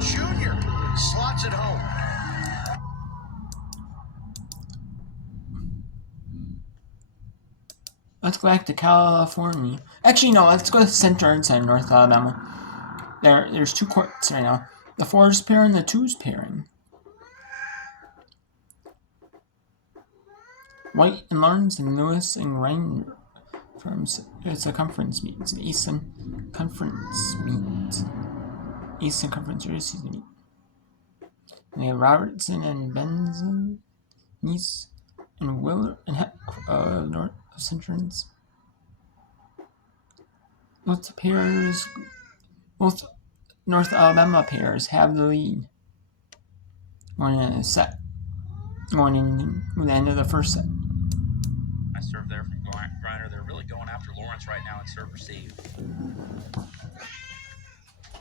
junior slots it home. Let's go back to California. Actually, no, let's go to Center inside North Alabama. There's two courts right now. The 4's pairing, the 2's pairing. White and Lawrence and Lewis and Ryan it's a conference meet. It's an Eastern Conference meet. Eastern Conference season meet. And they have Robertson and Benson, Nice and Willard and Heck, North Centrans. Both North Alabama pairs have the lead. Going in a set. Going in the end of the first set. Nice serve there from Griner. They're really going after Lawrence right now in serve receive.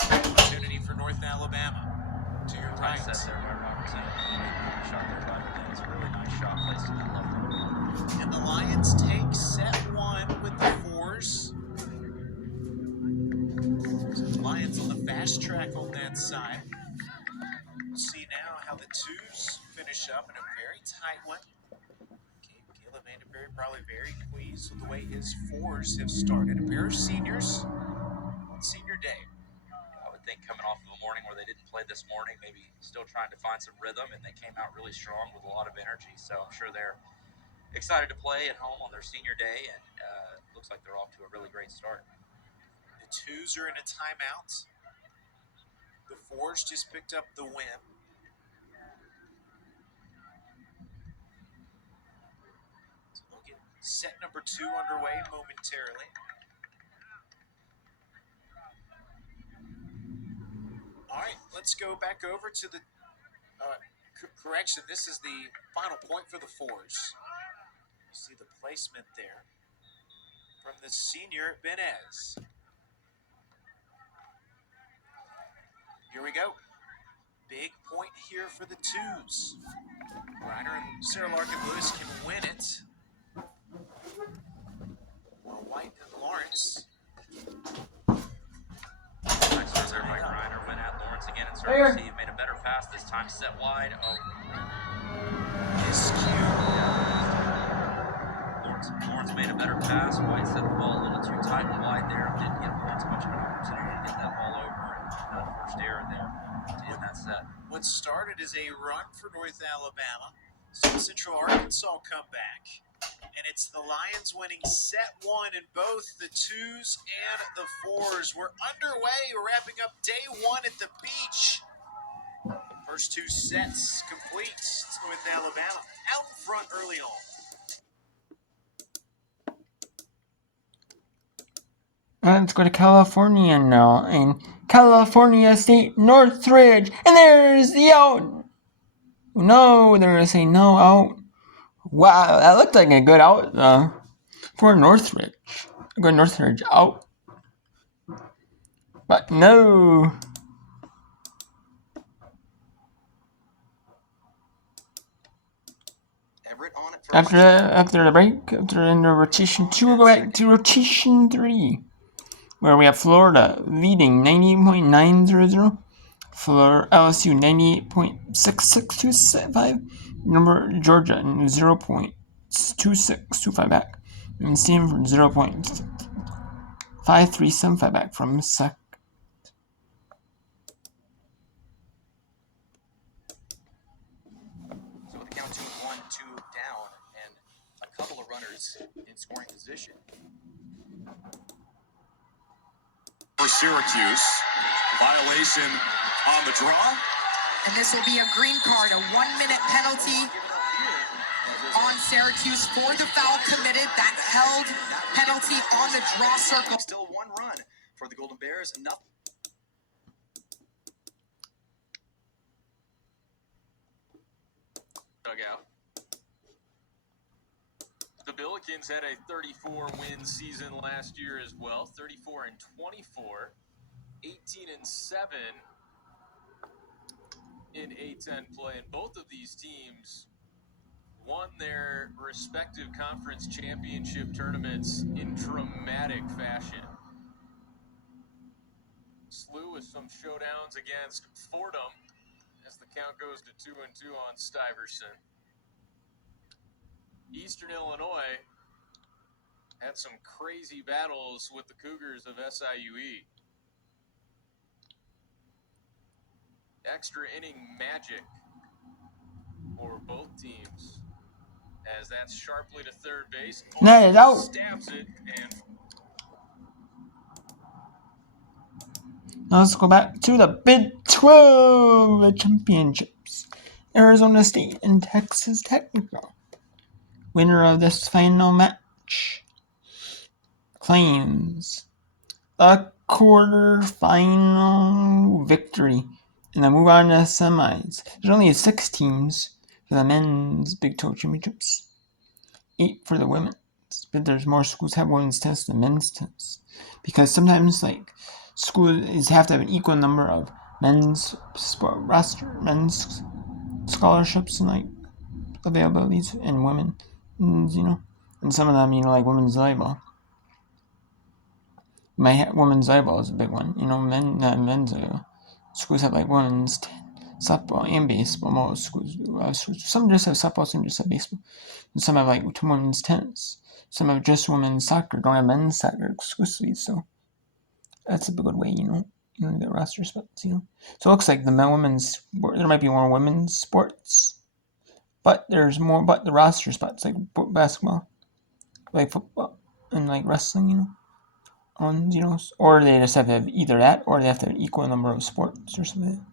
Opportunity for North Alabama. To your right. Set there by Robertson. Shot there by Ben. It's a really nice shot placed in that left corner. And the Lions take set 1 with the 4's. So the Lions on the fast track on that side. We'll see now how the 2's finish up in a very tight one. Caleb Vandenberg probably very pleased with the way his 4's have started. A pair of seniors on senior day. I would think coming off of a morning where they didn't play this morning, maybe still trying to find some rhythm, and they came out really strong with a lot of energy. So I'm sure they're excited to play at home on their senior day, and looks like they're off to a really great start. The 2's are in a timeout. The 4's just picked up the win. So we'll get set number 2 underway momentarily. All right, let's go back over to the correction. This is the final point for the 4's. You see the placement there from the senior Benez. Here we go. Big point here for the 2's. Griner and Sarah Larkin-Lewis can win it. While White and Lawrence. Nice serve there by Griner. Went at Lawrence again and serve receive. Made a better pass this time. Set wide. Lawrence made a better pass. White set the ball a little too tight and wide there. Didn't give Lawrence much of an opportunity to get that ball over. And first error there to end that set. What started as a run for North Alabama, Central Arkansas come back. And it's the Lions winning set 1 in both the 2's and the 4's. We're underway, wrapping up day 1 at the beach. First 2 sets complete. It's North Alabama out in front early on. Let's go to California now. And California State Northridge. And there's the out. No, they're going to say no out. Wow, that looked like a good out for Northridge. Good Northridge out. But no. After the break, after in the rotation 2, we'll go back to rotation 3. Where we have Florida leading 98.900. For LSU 98.6625. Number Georgia 0.2625 back. And Stanford 0.5375 back from second. So with the count 2 with 1, 2 down, and a couple of runners in scoring position. For Syracuse, violation on the draw. And this will be a green card, a 1-minute penalty on Syracuse for the foul committed. That held penalty on the draw circle. Still 1 run for the Golden Bears. Nothing. Dugout. The Billikens had a 34-win season last year as well. 34-24, 18-7 in A-10 play, and both of these teams won their respective conference championship tournaments in dramatic fashion. Flew with some showdowns against Fordham as the count goes to 2-2 on Stuyvesant. Eastern Illinois had some crazy battles with the Cougars of SIUE. Extra inning magic for both teams, as that's sharply to third base. Net is out. Stabs it, and Now let's go back to the Big 12 championships. Arizona State and Texas Technical. Winner of this final match claims a quarterfinal victory and then move on to semis. There's only 6 teams for the men's Big 12 championships, 8 for the women's. But there's more schools have women's tennis than men's tennis, because sometimes like schools have to have an equal number of men's sport roster, men's scholarships and like availabilities, and women, and, and some of them, like women's volleyball. Women's volleyball is a big one. Men's volleyball. Schools have like women's softball and baseball. Most schools, some just have softball, some just have baseball, and some have like women's tennis. Some have just women's soccer. Don't have men's soccer exclusively. So that's a good way, the roster spots. So it looks like the women's, there might be more women's sports, but there's more. But the roster spots like basketball, like football, and like wrestling. Or they just have to have either that, or they have to have an equal number of sports or something.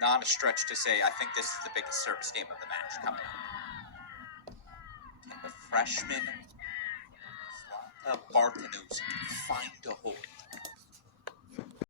Not a stretch to say, I think this is the biggest service game of the match coming up. Can the freshman Barthenus find a hole?